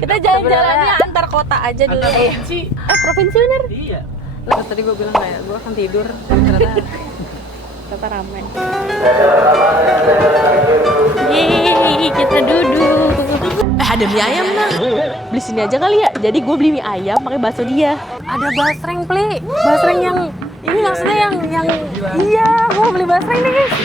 Kita jalan-jalannya antar kota aja dulu. Antar provinsi. Provinsi bener? Iya. Terus tadi gue bilang kayak gue akan tidur, tapi ternyata ramai. Yeay, kita duduk. Ada mie ayam nah. Beli sini aja kali ya. Jadi gue beli mie ayam pakai bakso dia. Ada basreng pli. Basreng yang ini maksudnya yang iya, gue beli basreng nih guys.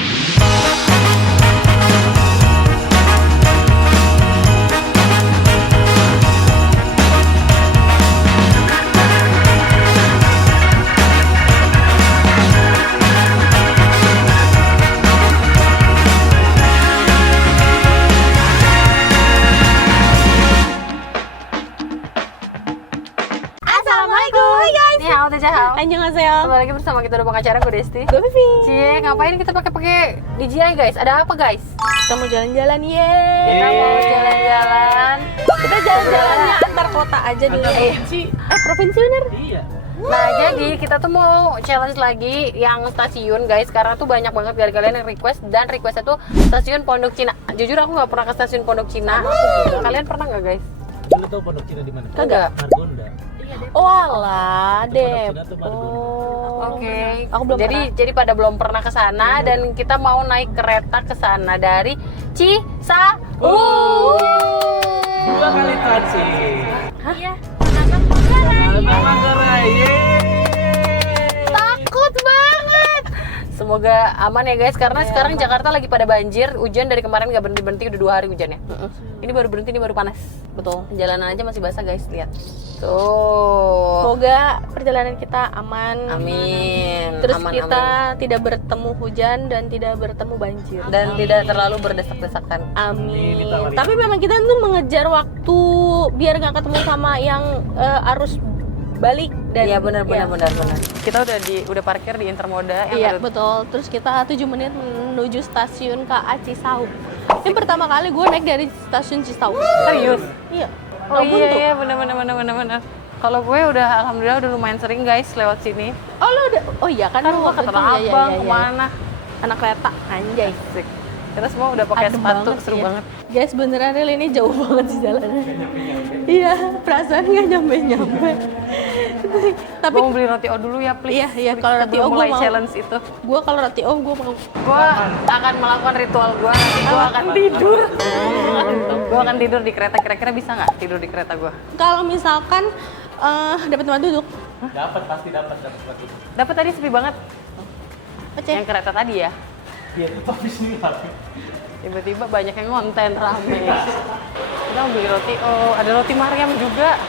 Annyeonghaseyo. Kembali lagi bersama kita udah pengacara, gue Desti. Gue Vivi. Cie, ngapain kita pakai DJI guys? Ada apa guys? Kita mau jalan-jalan, yeay. Kita mau jalan-jalan. Kita jalan-jalannya antar kota aja dulu. Provinsi. Provinsi bener? Iya. Nah, jadi kita tuh mau challenge lagi yang stasiun guys. Karena tuh banyak banget dari kalian yang request. Dan requestnya tuh stasiun Pondok Cina. Jujur aku nggak pernah ke stasiun Pondok Cina. Kalian pernah nggak guys? Lu tau Pondok Cina di mana? Kagak. Margonda. Oh alah, Pondok Cina tuh Depok. Margonda. Oke. Aku belum jadi pada belum pernah ke sana dan kita mau naik kereta ke sana dari Cisauk. 2 kali transit. Hah? Iya. Manggarai. Takut banget. Semoga aman ya guys, karena sekarang Jakarta lagi pada banjir. Hujan dari kemarin nggak berhenti-berhenti, udah 2 hari hujannya. Ini baru berhenti, ini baru panas. Betul. Jalanan aja masih basah guys, lihat. Tuh. Semoga perjalanan kita aman. Amin. Terus aman, kita tidak bertemu hujan dan tidak bertemu banjir. Dan tidak terlalu berdesak-desakan. Amin. Tapi memang kita tuh mengejar waktu biar nggak ketemu sama yang arus balik. Dan iya benar. Kita udah parkir di Intermoda yang iya, betul. Terus kita 7 menit menuju stasiun KA Cisauk. Ini pertama kali gue naik dari stasiun Cisauk. Serius? Iya. Oh iya, benar. Kalau gue udah alhamdulillah udah lumayan sering guys lewat sini. Oh lo udah? Oh iya kan lu ke Tanah Abang kemana? Anak kereta, anjay. Asik. Kita semua udah pakai sepatu, seru banget. Guys, beneran real ini jauh banget sih jalannya. Iya, perasaan nggak nyampe. Tapi mau beli roti O dulu ya, please. Iya, kalau roti O gue mau. Challenge itu. Gue kalau roti O gue mau. Gue akan melakukan ritual gue. Nanti gue akan tidur. Gue akan tidur di kereta. Kira-kira bisa nggak tidur di kereta gue? Kalau misalkan dapat tempat duduk. Dapat, pasti dapat tempat duduk. Dapat tadi sepi banget. Yang kereta tadi ya? Iya, tapi sini tapi. Tiba-tiba banyak yang ngonten rame. Kita mau beli roti O, ada roti Mariam juga.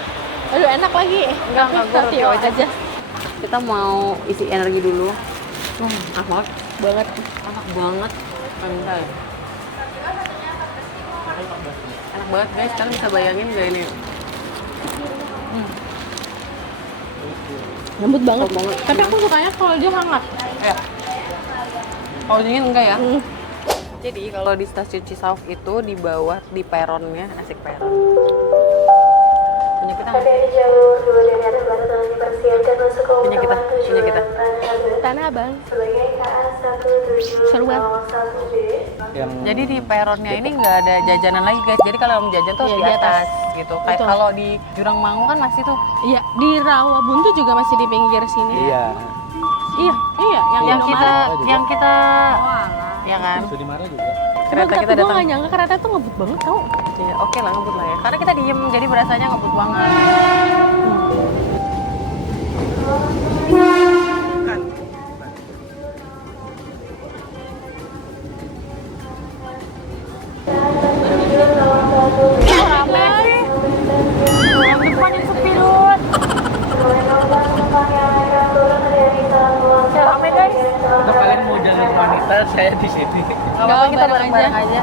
Aduh enak lagi. Enggak roti O aja. Kita mau isi energi dulu. Enak banget. Enak banget. Bentar. Enak banget guys, kalian bisa bayangin gak ini? Lembut banget. Tapi aku sukanya kalau dia hangat. Ya. Kalau dingin enggak ya? Jadi kalau di stasiun Cisauk itu di bawah di peronnya, asik peron. Punya kita nggak sih? Punya kita. Tanah Abang. Seru banget. Jadi di peronnya ini nggak ada jajanan lagi guys. Jadi kalau mau jajan tuh di atas gitu. Kayak kalau di Jurang Mangu kan masih tuh. Iya. Di Rawabuntu juga masih di pinggir sini. Iya. Iya. Yang kita. Ya kan? Sudah dimarah juga. Kereta kita datang. Gue nggak nyangka kereta tuh ngebut banget tau. Ya, oke lah ngebut lah ya. Karena kita diem jadi berasanya ngebut banget. Rame sih. Yang depan yang sepi Lut. Rame guys. Kalau kalian mau jalan wanita, saya di sini. Gak apa-apa, kita bareng-bareng aja.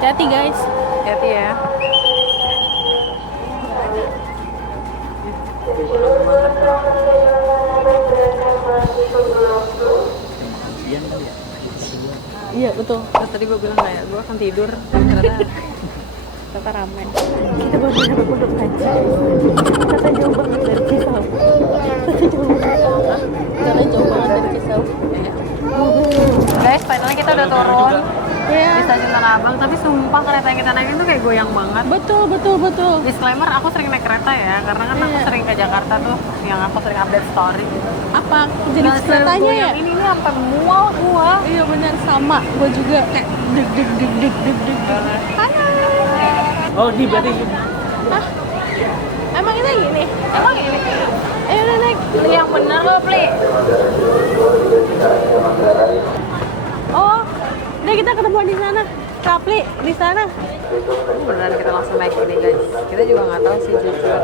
Hati-hati guys. Hati-hati ya. Iya betul. Tadi gue bilang kayak gue akan tidur. Ternyata ramai. Kita baru sampai Pondok aja. Ternyata jauh banget dari Cisauk. Ternyata jauh banget dari Cisauk. Guys, finalnya kita udah turun. di stasiun Tanah Abang, tapi sumpah kereta yang kita naikin tuh kayak goyang banget. Betul. Disclaimer, aku sering naik kereta ya, karena kan aku sering ke Jakarta tuh, yang aku sering update story gitu. Apa jenis Nah, keretanya ya? ini nih sampai mual gua. Iya benar, sama. Gua juga kayak deg. Halo. Oh, ini berarti Hah? Emang kita gini? Emang ini Ayo udah naik. yang bener loh, Pli. Oh, udah kita ketemuan di sana. Rapli di sana. Beneran kita langsung naik ini guys. Kita juga nggak tahu sih jujur.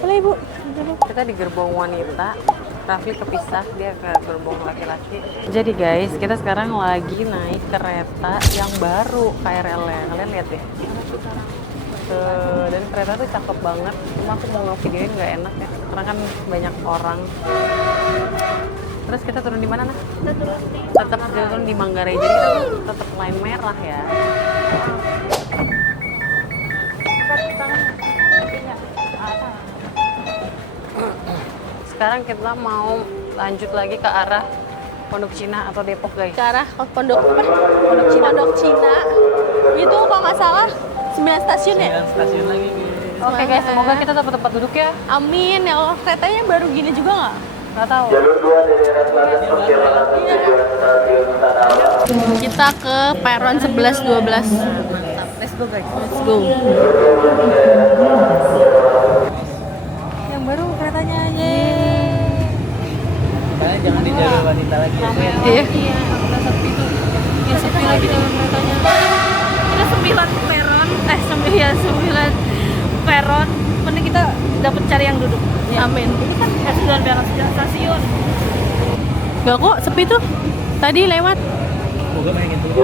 Boleh ibu. Kita di gerbong wanita. Rafli kepisah, dia ke gerbong laki-laki. Jadi guys, kita sekarang lagi naik kereta yang baru KRL-nya. Kalian lihat deh. Dan kereta tuh cakep banget. Cuma aku mau ngevideoin nggak enak ya, karena kan banyak orang. Terus kita turun di mana, Nah? Tetap turun di Manggarai. Jadi kita tuh tetap line merah ya. Sekarang kita mau lanjut lagi ke arah Pondok Cina atau Depok guys. Ke arah Pondok Cina. Itu kalau nggak salah 9 stasiun ya? 9 stasiun lagi guys. Oke guys, semoga kita dapat tempat duduk ya. Amin ya Allah. Keretanya baru gini juga nggak? Nggak tahu. Kita ke peron 11-12. Let's go guys. Let's go. Yang baru keretanya aja. Kalian jangan di jalur wanita lagi ya. Iya. Udah sepi tuh. Ya sepi lagi dalam keretanya. Kita 9 peron. 9 peron. Mending kita dapat cari yang duduk. Amin. Ini kan 9 peron 9 stasiun. Gak kok, sepi tuh. Tadi lewat. Semoga mainin dulu.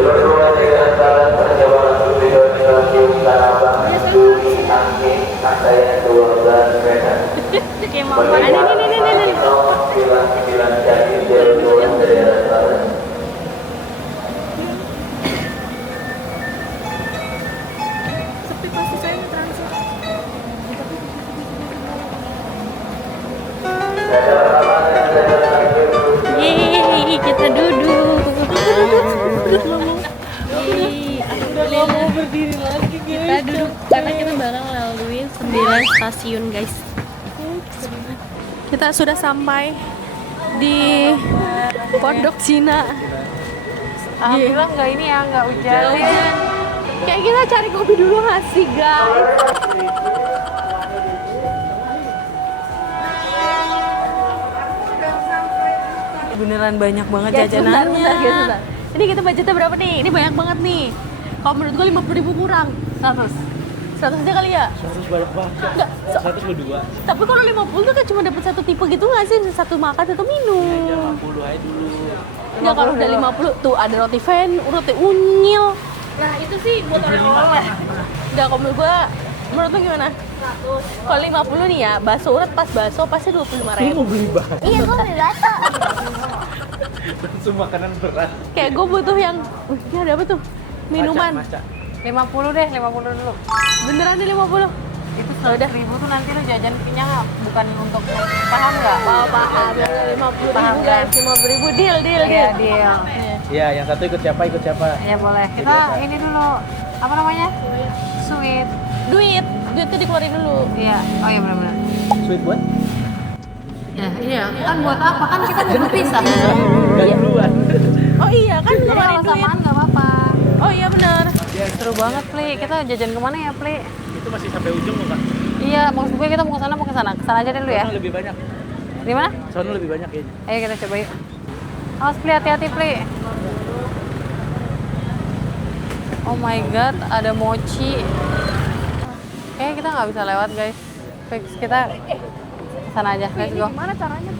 Kayak mama. Ini. Sepi pasti saya transit. Yeay, kita duduk. Udah mau berdiri lagi guys. Kita duduk karena kita bakal lalui 9 stasiun guys. Kita sudah sampai di Pondok Cina. Alhamdulillah nggak ini ya, nggak hujan. Kayak kita cari kopi dulu nggak sih guys? Beneran banyak banget Guys, jajanannya. bentar. Ini kita budgetnya berapa nih? Ini banyak banget nih. Kalau menurut gue 50.000 kurang. 100. 100 aja kali ya? 100 banyak banget. Enggak. 100 berdua. Tapi kalau 50 tuh kan cuma dapat satu tipe gitu nggak sih? Satu makan, satu minum. 50 aja dulu. Enggak, kalau udah 50 tuh ada roti roti unyil. Nah, itu sih buat oleh-oleh. Enggak, kalau menurut lu gimana? 100. Kalau 50 nih ya, bakso urat pas bakso pasti 25.000. Mau beli bahan. Iya, gue beli bakso. Langsung makanan berat. Kayak gue butuh yang, ini ada apa tuh? Minuman. Maca. 50 deh, 50 dulu. Beneran nih 50? Itu 100.000 tuh nanti lo jajan kenyang, bukan untuk paham nggak? Paham. 50.000 Paham, guys, 50.000 deal. Iya, deal. Iya, yang satu ikut siapa? Ya boleh. Kita ini dulu, apa namanya? Sweet. Duitnya dikeluarin dulu. Iya. Oh iya benar-benar. Sweet buat? Ya, iya. Kan buat apa? Kan kita mau berpisah. Gak duluan. Oh iya kan Jadi ngeluarin kalau duit. samaan nggak apa-apa. Oh iya benar. Seru banget, Pli. Kita jajan kemana ya, Pli? Itu masih sampai ujung loh, Kak. Iya, maksud gue kita mau ke sana, mau ke sana. Ke sana aja dulu ya. Sono lebih banyak. Di mana? Sono lebih banyak kayaknya. Ayo kita coba yuk. Awas, Pli, hati-hati, Pli. Oh my god, ada mochi. Kayaknya kita nggak bisa lewat, guys. Fix, kita ke sana aja. Let's go. Gimana caranya?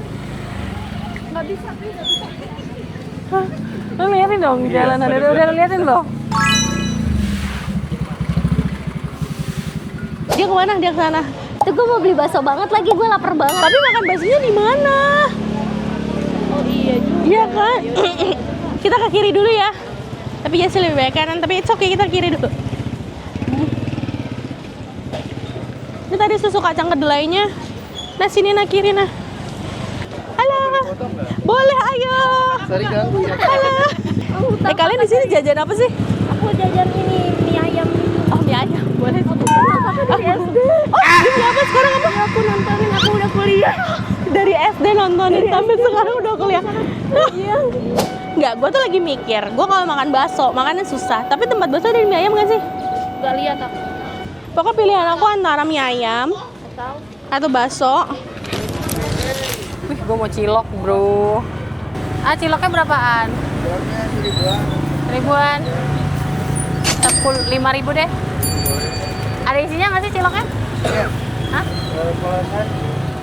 Nggak bisa. Hah? Lo liatin dong Iya, jalanan. pada Udah liatin loh. Dia kemana? Dia ke sana. Tuh gue mau beli bakso banget lagi, gue lapar banget. Tapi makan baksonya di mana? Oh iya juga. Iya kan? Kita ke kiri dulu ya. Tapi ya sih lebih baik kanan, tapi it's okay kita kiri dulu. Ini tadi susu kacang kedelainya. Nah sini nah kiri nah. Halo. Boleh ayo. Sorry ganggu ya. Halo. Kalian di sini jajan apa sih? Aku jajan ini mie ayam. Oh, mie ayam. Boleh. Dari SD. Oh, ini apa sekarang apa? Aku nontonin, aku udah kuliah. Dari SD nontonin sampai sekarang udah kuliah. Iya. Enggak, gue tuh lagi mikir, gue kalau makan bakso, makannya susah. Tapi tempat bakso ada mie ayam gak sih? Gak lihat aku. Pokoknya pilihan aku antara mie ayam atau bakso. Wih, gue mau cilok, bro. Ah, ciloknya berapaan? Ciloknya ribuan. Ribuan. 5.000 deh. Ada isinya nggak sih ciloknya? Iya. Hah? Polosan.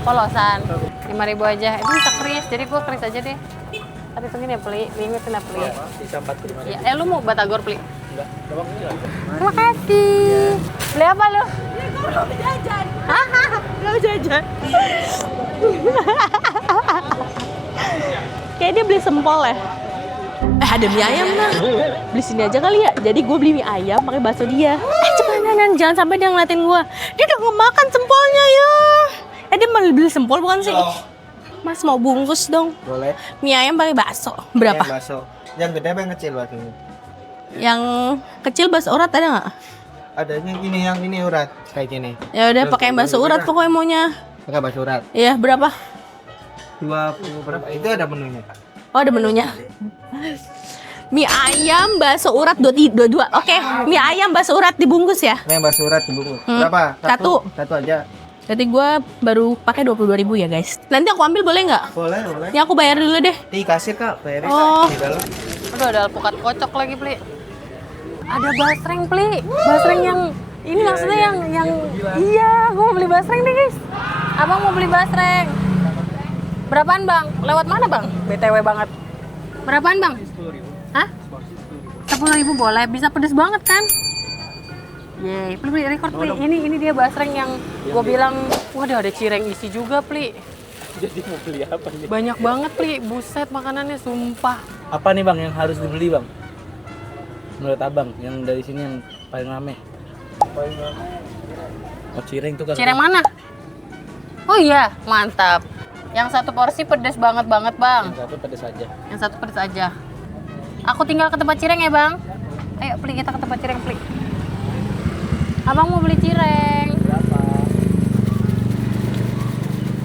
Polosan. 5.000 aja. Itu bisa keris, jadi gue keris aja deh. Tapi itu gini ya, Pli. Limit kena Pli. Sisa 45. Ya, lu mau batagor, Pli? Enggak, coba kecil aja. Terima kasih. Beli apa lu? Gue mau jajan. Mau jajan. Kayak dia beli sempol ya. Ada mie ayam nah. Beli sini aja kali ya. Jadi gue beli mie ayam pakai bakso dia. Cepetan, jangan sampai dia ngeliatin gue. Dia udah ngemakan sempolnya ya. Dia mau beli sempol bukan sih? Mas mau bungkus dong. Boleh. Mie ayam pakai bakso. Berapa? Yang bakso. Yang gede apa yang kecil waktu Yang kecil bakso urat ada nggak? Adanya gini, yang ini urat kayak gini. Ya udah pakai bakso urat pokoknya maunya. Pakai bakso urat. Iya, berapa? 20 berapa? Itu ada menunya, Kak. Oh, ada menunya. Mie ayam bakso urat 22. Oke, mie ayam bakso urat dibungkus ya. Nah, yang bakso urat dibungkus. Hmm. Berapa? Satu. Satu aja. Berarti gue baru pakai 22.000 ya, guys. Nanti aku ambil boleh nggak? Boleh, boleh. Ini aku bayar dulu deh. Di kasir, Kak. Bayarin Oh. di dalam. Aduh, ada alpukat kocok lagi, Pli. Ada basreng, Pli. Basreng yang ini maksudnya yang iya, gue mau beli basreng deh, guys. Abang mau beli basreng. Berapaan, Bang? Lewat mana, Bang? BTW banget. Berapaan, Bang? 10.000. Hah? 10.000 boleh. Bisa pedes banget kan? Yeay, Pli, record, Pli. Ini dia basreng yang gue bilang, waduh ada cireng isi juga, Pli. Jadi mau beli apa nih? Banyak banget, Pli. Buset makanannya, sumpah. Apa nih, Bang, yang harus dibeli, Bang? Menurut Abang, yang dari sini yang paling rame. Oh, cireng tuh kan. Cireng mana? Oh iya, mantap. Yang satu porsi pedes banget, Bang. Yang satu pedes aja. Yang satu pedes aja. Aku tinggal ke tempat cireng ya, Bang. Ayo, Pli, kita ke tempat cireng, Pli. Abang mau beli cireng. Berapa?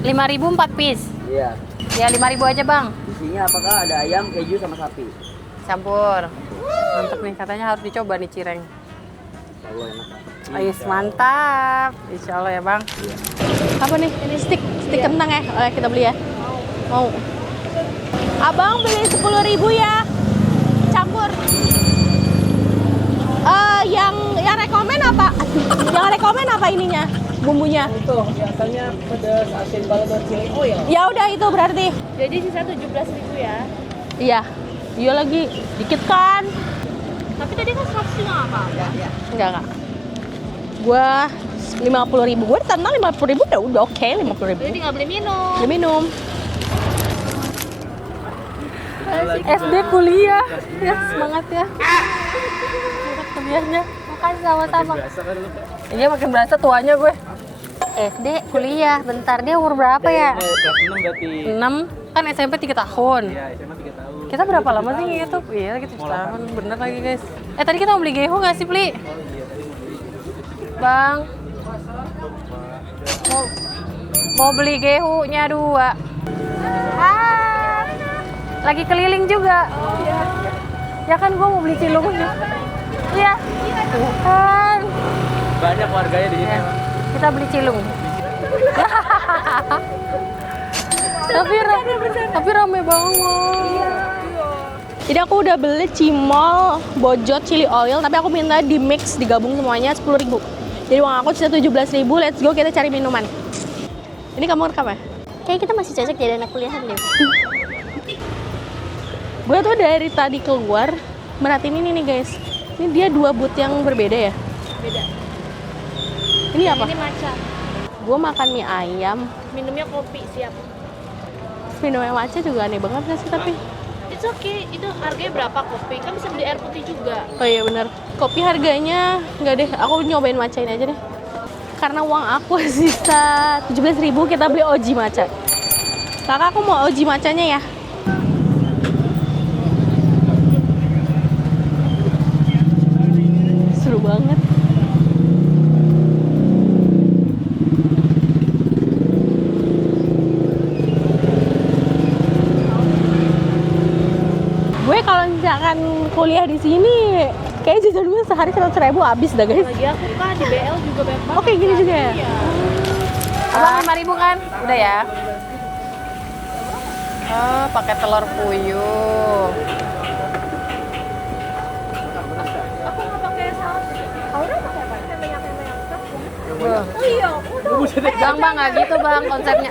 5.000 4 piece. Iya. Ya, 5.000 aja, Bang. Isinya apakah ada ayam, keju sama sapi? Campur. Mantap nih, katanya harus dicoba nih cireng. Allah enak. Ais, mantap. Insya Allah ya, Bang. Apa nih? Ini stick kentang ya? Kita beli ya? Mau. Abang beli 10.000 ya. Campur. Yang rekomen apa? Yang rekomen apa ininya? Bumbunya? Itu biasanya pedas, asin, balado, chili oil. Ya udah itu berarti. Jadi sisa 17.000 ya. Iya. Iya lagi. Dikit kan? Tapi tadi kan 100 nggak apa-apa. Enggak. Gua 50.000. Gua ditantang 50.000 udah oke, 50.000. Jadi tinggal beli minum. Beli minum. SD kuliah. Ya, semangat ya. Semangat kuliahnya. Makasih sama-sama. Iya, makin berasa tuanya gue. SD kuliah. Bentar, dia umur berapa ya? Kelas 6 berarti. 6. Kan SMP 3 tahun. Iya, SMA 3 tahun. Kita berapa lama sih ngitung? Iya, gitu 7 tahun. Bener lagi, guys. Tadi kita mau beli gehu nggak sih, Pli? Bang. Mau beli gehunya 2. Lagi keliling juga. Ya kan gua mau beli cilungnya. Iya. Kan. Banyak warganya di sini. Ya, kita beli cilung. tapi rame banget. Jadi aku udah beli cimol, bojot, chili oil, tapi aku minta di mix, digabung semuanya 10.000. Jadi uang aku sisa 17.000. Let's go, kita cari minuman. Ini kamu rekam ya? Kayak kita masih cocok jadi anak kuliahan deh. Gue tuh dari tadi keluar merhatiin ini nih, guys. Ini dia 2 booth yang berbeda ya? Beda. Ini apa? Ini matcha. Gue makan mie ayam. Minumnya kopi siap. Minumnya matcha juga aneh banget gak sih tapi? It's okay. Itu harganya berapa kopi? Kan bisa beli air putih juga. Oh iya bener. Kopi harganya nggak deh. Aku nyobain matcha ini aja deh. Karena uang aku sisa 17.000, kita beli oji matcha. Kakak, aku mau oji matchanya ya. kuliah di sini kayak jajan gue sehari 100.000 habis dah guys. Lagi aku kan di BL juga banyak banget. Oke gini juga ya. Abang 5.000 kan? Udah ya. Oh, pakai telur puyuh. Aku nggak pakai saus. Aura pakai apa? Minyak. Tuh. Oh iya, udah. Bang, nggak gitu bang konsepnya.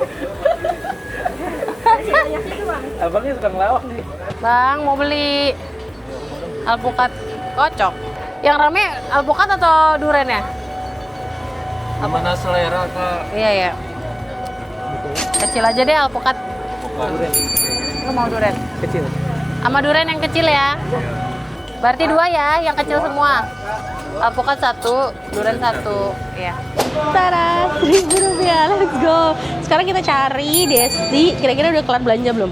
Minyak itu bang. Abangnya suka ngelawak nih. Bang, mau beli alpukat kocok. Yang rame alpukat atau duren ya? Mana selera kak? Iya ya. Kecil aja deh alpukat. Durian. Lu mau duren? Kecil. Sama duren yang kecil ya. Berarti 2 ya, yang kecil semua. Alpukat 1, duren 1. Iya. Tara, 1.000 rupiah, let's go. Sekarang kita cari Desti, kira-kira udah kelar belanja belum?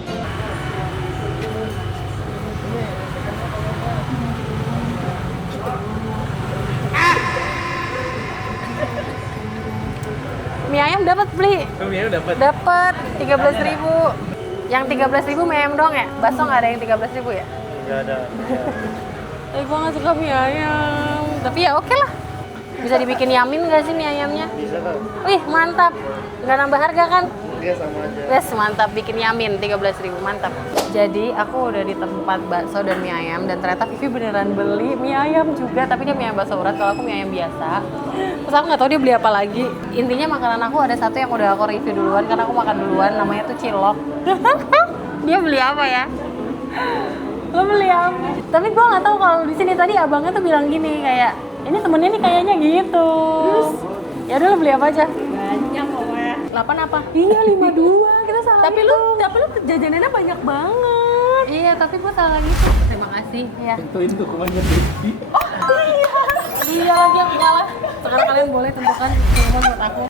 Mie ayam dapat beli. Mie dapat. Dapat 13.000. Yang 13.000 mie ayam doang ya? Bakso nggak ada yang 13.000 ya? Enggak ada. Gue nggak suka mie ayam. Tapi ya oke lah. Bisa dibikin yamin nggak sih mie ayamnya? Bisa kak. Wih mantap. Nggak nambah harga kan? Iya sama aja. Yes, mantap. Bikin yamin 13.000. Mantap. Jadi aku udah di tempat bakso dan mie ayam. Dan ternyata Vivi beneran beli mie ayam juga. Tapi dia mie ayam bakso urat. Kalau aku mie ayam biasa. Terus aku nggak tahu dia beli apa lagi. Intinya makanan aku ada satu yang udah aku review duluan. Karena aku makan duluan. Namanya tuh cilok. Dia beli apa ya? Lo beli apa? Tapi gue nggak tahu kalau di sini tadi abangnya tuh bilang gini kayak ini temennya nih kayaknya gitu. Terus ya udah lo beli apa aja? Banyak pokoknya. 8 apa? Iya, 52, kita salah Tapi gitu. lu jajanannya banyak banget. Iya, tapi gue salah gitu. Terima kasih ya. Tentuin dokumennya Devi. Iya lagi aku kalah. Sekarang kalian boleh tentukan jawaban buat aku.